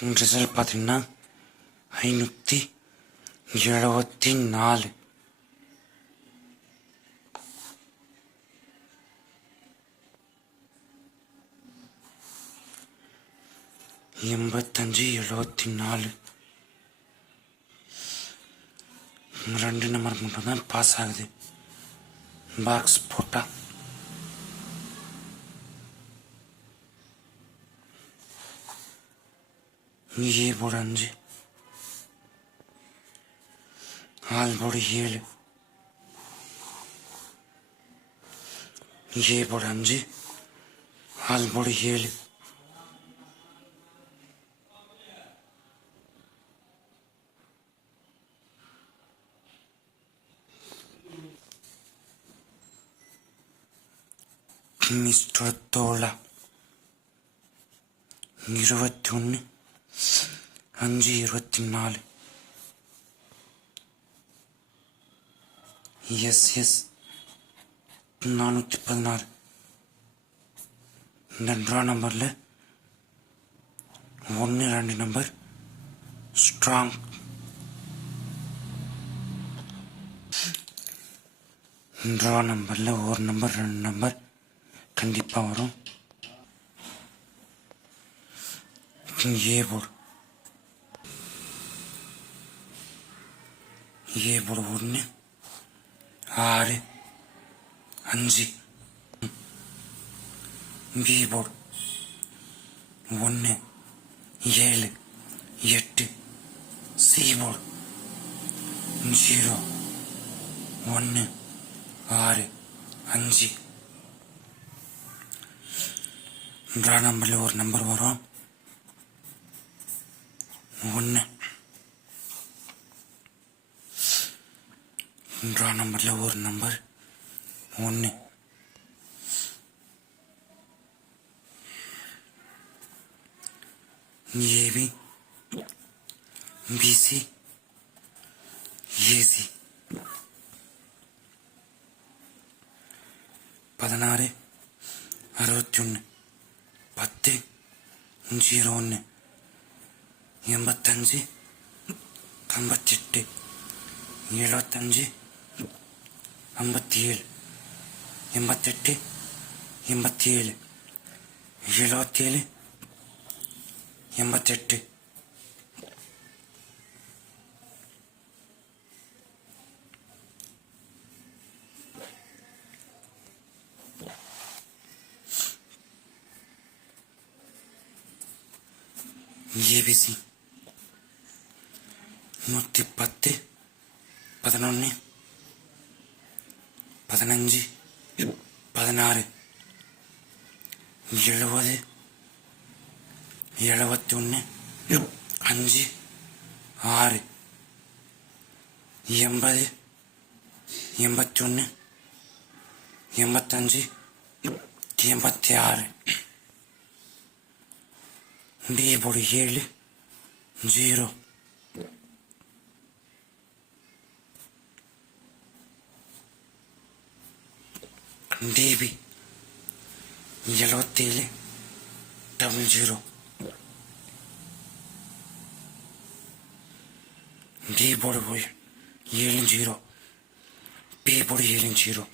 Result பார்த்தீங்கன்னா ஐநூற்றி எழுபத்தி நாலு. எண்பத்தஞ்சு எழுபத்தி நாலு. ரெண்டு நம்பர் மட்டும் தான் பாஸ் ஆகுது. பாக்ஸ் போட்டால் போட்டா ஏ போர்டு அஞ்சு ஆல் போர்டு ஏழு ஏ போர்டு அஞ்சு ஆல் போர்டு ஏழு மிஸ்டர் தோலா இருபத்தி ஒன்று அஞ்சு இருபத்தி நாலு. எஸ் எஸ் நானூற்றி பதினாறு. இந்த ட்ரா நம்பரில் ஒன்று ரெண்டு நம்பர் ஸ்ட்ராங் ட்ரா நம்பரில் ஒரு நம்பர் ரெண்டு நம்பர் கண்டிப்பாக வரும். ஏ போர்டு ஏ ஒன்று ஆறு அஞ்சு. பி போர்டு ஒன்று ஏழு எட்டு. C board zero. ஒன்று ஆறு அஞ்சு. ட்ரா நம்பரில் ஒரு நம்பர் வரும். ஒன்று ட்ரா நம்பரில் ஒரு நம்பர். ஒன்று ஏபி பிசி ஏசி பதினாறு. அறுபத்தி ஒன்று பத்து. ஜீரோ ஒன்று எண்பத்தஞ்சு. ஐம்பத்தெட்டு. எழுபத்தஞ்சு ஐம்பத்தி ஏழு எண்பத்தெட்டு எண்பத்தி ஏழு எழுபத்தேழு எண்பத்தெட்டு. ஏபிசி நூற்றி பத்து பதினொன்று பதினஞ்சு பதினாறு எழுபது எழுபத்தி ஒன்று அஞ்சு ஆறு எண்பது எண்பத்தி ஒன்று எண்பத்தஞ்சு எண்பத்தி ஆறு டி போடு ஏழு ஜீரோ. டிபி எழுபத்தேழு டபுள் ஜீரோ டி போடு போய் ஏழு ஜீரோ பி போடு ஏழு ஜீரோ